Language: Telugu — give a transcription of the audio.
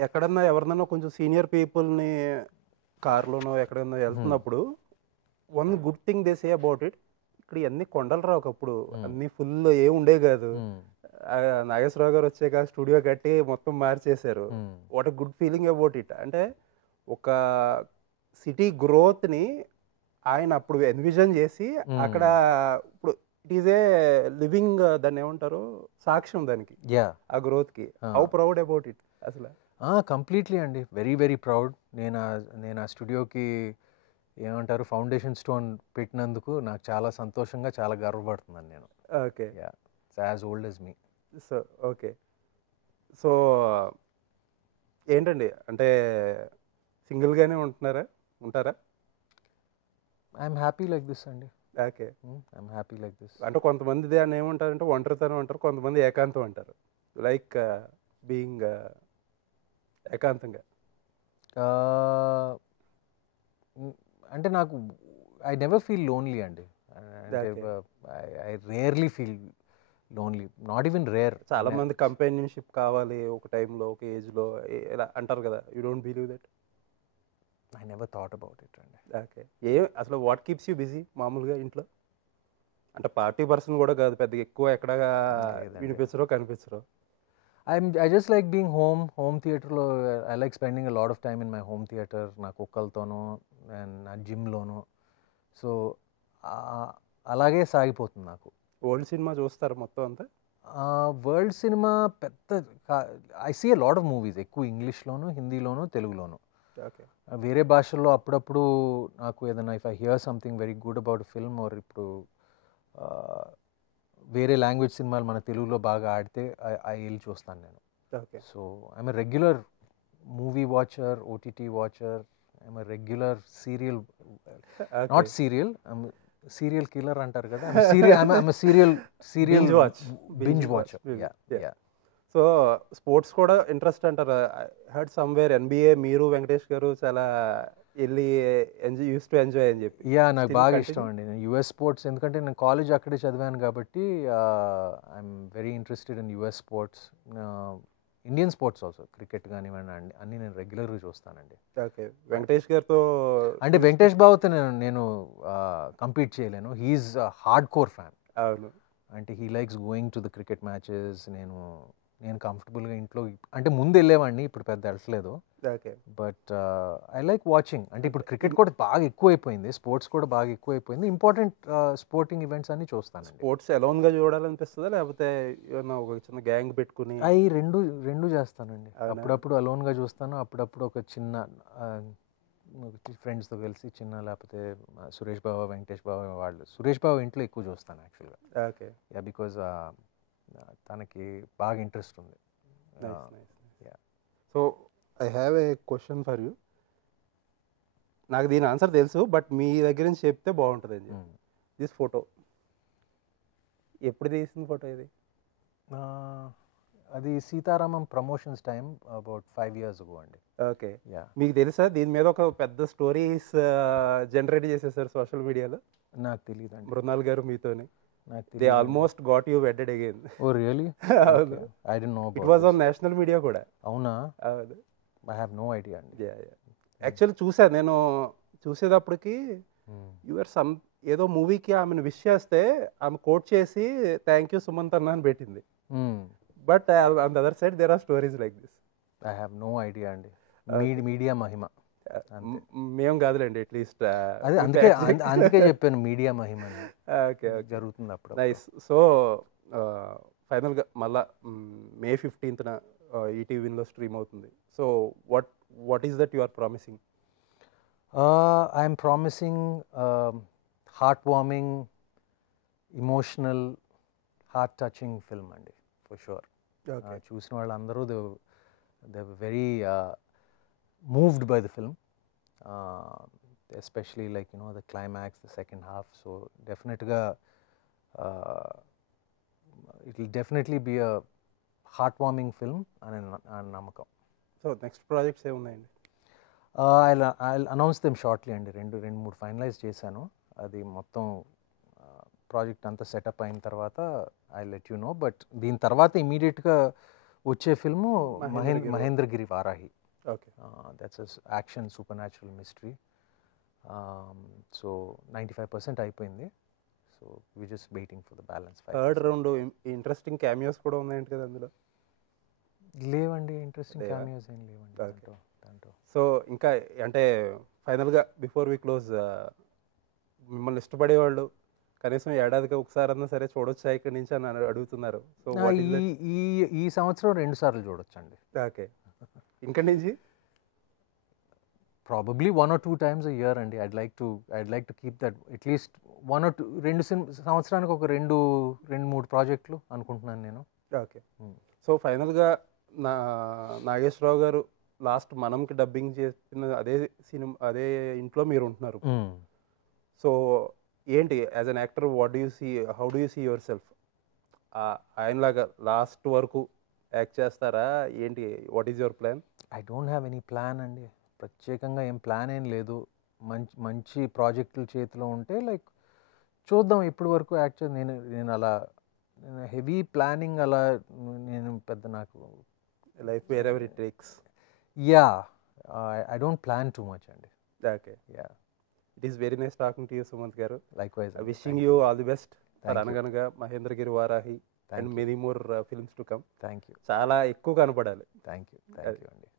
ఎక్కడన్నా ఎవరినన్నా కొంచెం సీనియర్ పీపుల్‌ని కార్‌లోనో ఎక్కడన్నా హ్మ్. ఎళ్తున్నప్పుడు one good thing they say about it ఇక్కడ ఇయన్నీ కొండలురా ఒకప్పుడు. హ్మ్. అన్నీ ఫుల్ ఏం ఉండేవి కాదు. హ్మ్. నాగేశ్వరరావు గారు వచ్చాక స్టూడియో కట్టి మొత్తం మార్చేశారు. హ్మ్. What a good feeling about it. అంటే ఒక సిటీ గ్రోత్‌ని ఆయన అప్పుడు ఎన్విజన్ చేసి అక్కడ హ్మ్. ఇప్పుడు ఇట్ ఈస్ ఏ లివింగ్ దాన్నేమంటారు? సాక్ష్యం దానికి. యాహ్! ఆ గ్రోత్‌కి. ఆ! హౌ ప్రౌడ్ అబౌట్ ఇట్ అసల? కంప్లీట్లీ అండి. Very very proud. నేను ఆ స్టూడియోకి ఏమంటారు ఫౌండేషన్ స్టోన్ పెట్టినందుకు నాకు చాలా సంతోషంగా, చాలా గర్వపడుతున్నాను నేను. Okay. Yeah! It's as old as me. So okay. So ఏంటండి? అంటే సింగిల్‌గానే ఉంటున్నారా? ఉంటారా? ఐయామ్ హ్యాపీ లైక్ దిస్ అండి. Okay. I'm happy like this. అంటే కొంతమంది దాన్నేమంటారంటే ఒంటరితనం అంటారు. కొంతమంది ఏకాంతం అంటారు. లైక్ బీయింగ్ ఏకాంతంగా. ఆహ్, హ్మ్. అంటే నాకు ఐ నెవర్ ఫీల్ లోన్లీ అండి. అంటే okay. I rarely feel lonely. Not even rare. చాలామంది కంపానియన్‌షిప్ కావాలి ఒక టైంలో, ఒక ఏజ్‌లో ఇలా అంటారు కదా! You don't believe that? I never thought about it అండి. ఓకే. అసలు వాట్ కీప్స్ యూ బిజీ మామూలుగా ఇంట్లో? అంటే పార్టీ పర్సన్ గూడా కాదు. పెద్దగా ఎక్కువ ఎక్కడ లేదండి. వినిపించరు, కనిపించరు. I just like being home థియేటర్‌లో I like spending a lot of time in my home theatre. నా కుక్కలతోనూ అండ్ నా జిమ్‌లోను. సో, ఆహ్, అలాగే సాగిపోతుంది నాకు. ఓల్డ్ సినిమా చూస్తారా మొత్తం అంతా? వరల్డ్ సినిమా పెద్ద కా I see a lot of movies. ఎక్కువ ఇంగ్లీష్‌లోను, హిందీలోను, తెలుగులోను. ఓకే. వేరే భాషల్లో అప్పుడప్పుడు నాకు ఏదైనా if I hear something very good about film or ఇప్పుడు ఆహ్, వేరే లాంగ్వేజ్ సినిమాలు మన తెలుగులో బాగా ఆడితే ఎళ్లి చూస్తాను నేను. Okay. So, I'm a regular movie watcher, OTT watcher. I'm a regular serial okay. Not serial. Serial killer అంటారు కదా! I'm a serial binge watch. Binge watcher. Yeah! Yeah! Yeah! So, sports కూడా ఇంట్రెస్ట్ అంటారు. ఐ హర్డ్ సమ్‌వేర్ ఎన్‌బీఏ మీరు, వెంకటేష్ గారు చాలా ఎళ్లి యూజ్డ్ టు ఎంజాయ్ అని చెప్పి. యాహ్! నాకు స్టిల్ బాగా ఇష్టం కంటిన్యూ? అండి. నేను యూఎస్ స్పోర్ట్స్ ఎందుకంటే నేను కాలేజ్ అక్కడే చదివాను కాబట్టి I'm very interested in US sports. Indian sports also cricket కానివ్వండి అన్నీ నేను రెగ్యులర్‌గా చూస్తానండి. ఓకే. వెంకటేష్ గారితో అంటే వెంకటేష్ బాబుతో నేను కంపీట్ చేయలేను. He is hard core fan. అవును. అంటే he likes going to the cricket matches. నేను కంఫర్టబుల్‌గా ఇంట్లో అంటే ముందెళ్ళేవాడిని. ఇప్పుడు పెద్ద ఎళ్ళట్లేదు. Okay. But I like watching. అంటే ఇప్పుడు క్రికెట్ ఇన్ కూడా బాగా ఎక్కువైపోయింది. స్పోర్ట్స్ కూడా బాగా ఎక్కువైపోయింది. ఇంపార్టెంట్ స్పోర్టింగ్ ఈవెంట్స్ అన్నీ చూస్తానండి. స్పోర్ట్స్ అలోన్‌గా చూడాలనిపిస్తదా? లేపోతే ఏమన్నా ఒక చిన్న గ్యాంగ్ పెట్టుకొని? అయి 2 చేస్తానండి. అవునా? అప్పుడప్పుడు అలోన్‌గా చూస్తాను. అప్పుడప్పుడు ఒక చిన్న ఆహ్, ఫ్రెండ్స్‌తో కలిసి చిన్న లేపోతే సురేష్ బావ, వెంకటేష్ బావ వాళ్ళు సురేష్ బావ ఇంట్లో ఎక్కువ చూస్తాను యాక్చువల్‌గా. ఓకే. యాహ్! బికాజ్ తనకి బాగా ఇంట్రెస్ట్ ఉంది. నైస్. ఆహ్, nice. Yeah! So, I have a question for you. నాకు దీని ఆన్సర్ తెలుసు. బట్ మీ దగ్గర నుంచి చెప్తే బావుంటదని చెప్పి. హ్మ్. దిస్ ఫోటో ఎప్పుడు తీసిన ఫోటో ఇది? ఆహ్, అది Sitaramam promotions time about 5 years ago అండి. ఓకే. యాహ్! మీకు తెలుసా దీని మీద ఒక పెద్ద స్టోరీస్ జనరేట్ చేసేసారు సోషల్ మీడియాలో. నాకు తెలీదండి. మృణాల్ గారు మీతోని. నాకు దే తెలీదండి. Almost got you wedded again. Oh! Really? అవును. Okay. I didn't know it about was this. On national media కూడా. అవునా? అవును. ఐ హావ్ నో ఐడియా అండి. యాహ్! యాహ్! యాక్చువల్లీ చూసా నేను. చూసేటప్పటికి హ్మ్. యూ ఆర్ సమ్ ఏదో మూవీకి ఆమెను విష్ చేస్తే ఆమె కోట్ చేసి థాంక్ యూ సుమంత్ అన్న అని పెట్టింది. Hmm. But on the other side there are stories like this. I have no idea అండి. ఓకే. మీడియా మహిమ. అంతే. మేము కాదులెండి అట్‌లీస్ట్ అదే విత్ అందుకే యాక్సెంట్. అందుకే చెప్పాను మీడియా మహిమని. ఓకే. ఓకే. జరుగుతుంది అప్పుడప్పుడు. నైస్. సో, ఫైనల్‌గా మళ్ళా మే 15న ఈటీవీలో స్ట్రీమ్ అవుతుంది. So, what what is that you are promising? I'm promising heart warming, emotional, heart touching film అండి. For sure. ఓకే. చూసిన వాళ్ళందరూ they were very moved by the film. Especially like the climax, the second half. So డెఫినెట్గా it will definitely be a heart warming film అనే నమ్మకం. సో, నెక్స్ట్ ప్రాజెక్ట్స్ ఏమున్నాయండి? ఐల్ అనౌన్స్ దెమ్ షార్ట్లీ అండి. రెండు మూడు ఫైనలైజ్ చేశాను. అది మొత్తం ప్రాజెక్ట్ అంతా సెటప్ అయిన తర్వాత I let you know. But దీని తర్వాత ఇమీడియట్గా వచ్చే film Mahendragiri. Mahendragiri Varahi. Okay. That's action supernatural mystery. So 95% అయిపోయింది. So we just waiting for the balance. Third round interesting cameos కూడా ఉన్నాయంట కదా అందులో. లేవండి, ఇంట్రెస్టింగ్ లేవా? క్యామియోస్ ఏం లేవండి Okay. దాంట్లో. సో ఇంకా అంటే ఫైనల్గా బిఫోర్ వి క్లోజ్, మిమ్మల్ని ఇష్టపడేవాళ్ళు కనీసం ఏడాదికి ఒకసారన్నా సరే చూడొచ్చా ఇక్కడి నుంచి అని అడుగుతున్నారు. So what is that? ఈ సంవత్సరం 2 సార్లు చూడొచ్చండి. ఓకే. ఇక్కడి నుంచి probably 1 or 2 times a year అండి. I'd like to keep that at least 1 or 2 సంవత్సరానికి ఒక 2-3 ప్రాజెక్టులు అనుకుంటున్నాను నేను. ఓకే. సో ఫైనల్గా నాగేశ్వరరావు గారు లాస్ట్ మనంకి డబ్బింగ్ చేసిన అదే సినిమా, అదే ఇంట్లో మీరు ఉంటున్నారు. సో ఏంటి as an actor what do you see, how do you see yourself? ఆయనలాగా లాస్ట్ వరకు యాక్ట్ చేస్తారా ఏంటి? What is your plan? I don't have any plan అండి. ప్రత్యేకంగా ఏం ప్లాన్ ఏం లేదు. మంచి ప్రాజెక్టులు చేతిలో ఉంటే లైక్ చూద్దాం. ఇప్పుడు వరకు యాక్చువల్ నేను అలా హెవీ ప్లానింగ్ అలా నేను పెద్ద నాకు life wherever it takes. I don't plan too much అండి. Okay. It is very nice talking to you Sumanth garu. Likewise. Wishing you all the best for Anaganaga, Mahendragiri Varahi and many more films to come. Thank you. చాలా ఎక్కువ కనపడాలి. థ్యాంక్ యూ అండి.